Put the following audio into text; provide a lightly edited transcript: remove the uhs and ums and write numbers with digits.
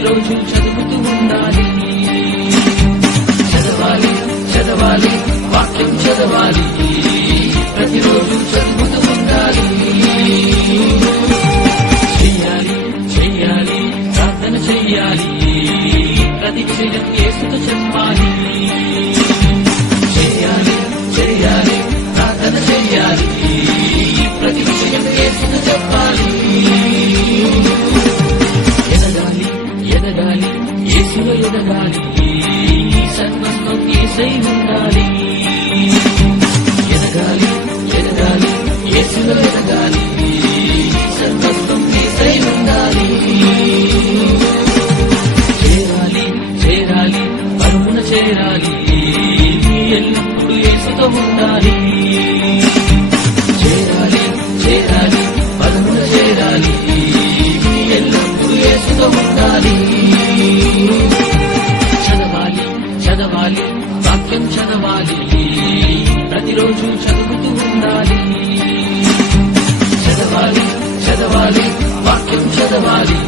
ప్రతిరోజు చదువుతూ ఉండాలి. చదవాలి చదవాలి వాక్యం చదవాలి, ప్రతిరోజు చదువుతూ ఉండాలి. చెయ్యాలి చెయ్యాలి ప్రార్థన చెయ్యాలి, ప్రతిక్షణం యేసుతో చెప్పాలి. చెయ్యాలి చెయ్యాలి ప్రార్థన చెయ్యాలి, ప్రతిక్షణం యేసుతో చెప్పాలి. ఎదగాలి ఎదగాలి యేసులో ఎదగాలి, సర్వస్వం యేసై ఉండాలి. ఎదగాలి ఎదగాలి యేసులో ఎదగాలి, సర్వస్వం యేసై ఉండాలి. చేరాలి చేరాలి పరమున చేరాలి, ఎల్లప్పుడూ యేసుతో ఉండాలి. చేరాలి చేరాలి పరమున చేరాలి, ఎల్లప్పుడూ యేసుతో ఉండాలి. చదవాలి చదవాలి వాక్యం చదవాలి, ప్రతిరోజు చదువుతూ ఉండాలి. చదవాలి చదవాలి వాక్యం చదవాలి,